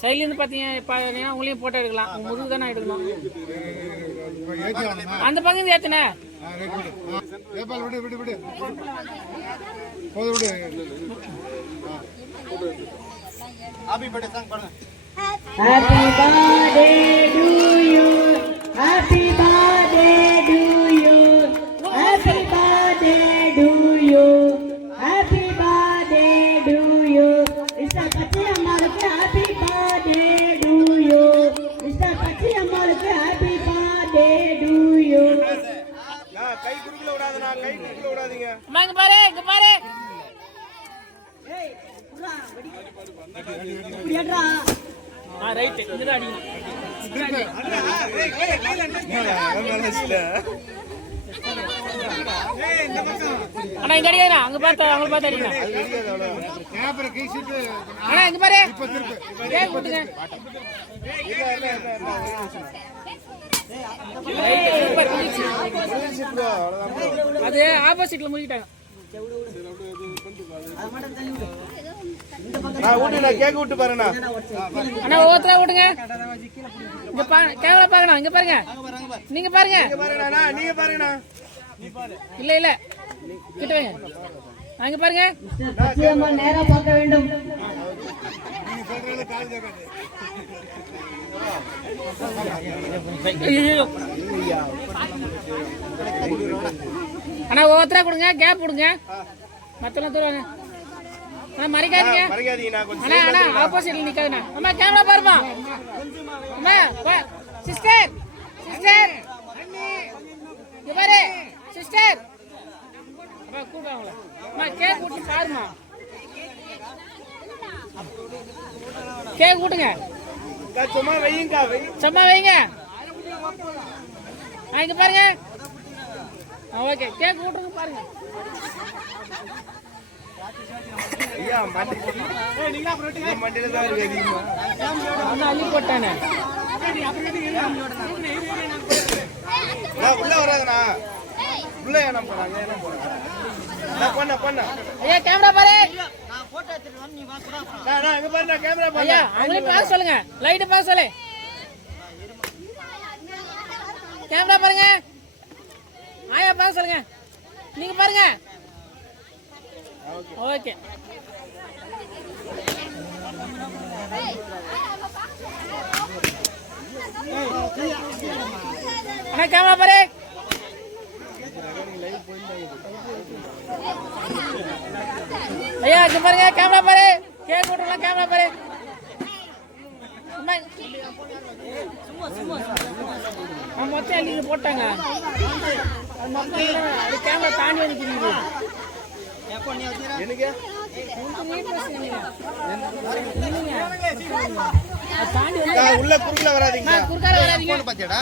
சைட்லேருந்து பார்த்தீங்கன்னா உங்களையும் போட்டோ எடுக்கலாம். முதுகு தானே எடுக்கணும். அந்த பக்கம் ஏற்றுனே Happy birthday to you. Happy birthday to you. Happy birthday to you. Happy birthday to you. Mr. Pachi Ammalukku happy birthday to you. Mr. Pachi Ammalukku happy birthday to you. கை குறுக்குல விடாதடா, கை குறுக்குல விடாதீங்க. அம்மா இங்க பாரு, இங்க பாரு. ஏய் புறா இப்படி ஏட்றா. ரைட் இதுல அடிங்க. அண்ணா இங்க அடிங்க. அங்க பாத்து அவங்க பாத்து அடிங்க. அண்ணா இங்க பாரு. கேக் போடுங்க. அது ஆப்போசிட்ல முறிட்டாங்க. கேக் விட்டு பாருண்ணா. அண்ணா ஓத்தரா விடுங்க. இங்க கேமரா பாருங்க. இங்க பாருங்க. நீங்க பாருங்க. நீங்க பாருங்கண்ணா. இல்ல இல்ல கிட்ட வைங்க. அங்க பாருங்க. சத்தியமா நேரா பார்க்க வேண்டும். அண்ணா ஓத்தரா கொடுங்க. கேப் கொடுங்க. மத்தெல்லாம் தருவாங்க. அண்ணா மறைக்காதீங்க. அண்ணா அண்ணா ஆப்போசிட்ல நிக்காதீங்க. அம்மா கேமரா பாருமா. அம்மா சிஸ்டர் சிஸ்டர் இங்க பாரு சிஸ்டர். அம்மா கூப்பிடுவாங்களா. அம்மா கேக் கூட்டி பாருமா. கேக் கூட்டுங்க. சும்மா வையுங்க. சும்மா வைங்க. இங்க பாருங்க. ஓகே கேக் கூட்டுங்க பாருங்க. ஐயா மண்டில தான் இருக்கு அதிகமா. அண்ணா அள்ளி போட்டானே. உள்ள வராதண்ணா. உள்ள என்ன போறாங்க? என்ன போறாங்க? பண்ண பண்ண. ஐயா கேமரா பாரு. நான் போட்டோ எடுத்துறேன். நீ வா கூட. நான் அங்க பாருங்க கேமரா பாருங்க. ஐயா அவங்களே பாஸ் சொல்லுங்க. லைட் பாஸ் சொல்லு. கேமரா பாருங்க. ஆயா பாஸ் சொல்லுங்க. நீங்க பாருங்க. ஓகே அண்ணா கேமரா பாரு. ஐயா இங்க பாருங்க. கேமரா பாரு. கேக் போட்டுலாம் கேமரா பாரு. மொத்தம் அள்ளிட்டு போட்டாங்க. கேமரா தாண்டி வந்துக்கிறீங்க. உள்ள குறுக்கல வராதீங்க. குறுக்கால வராதீங்க.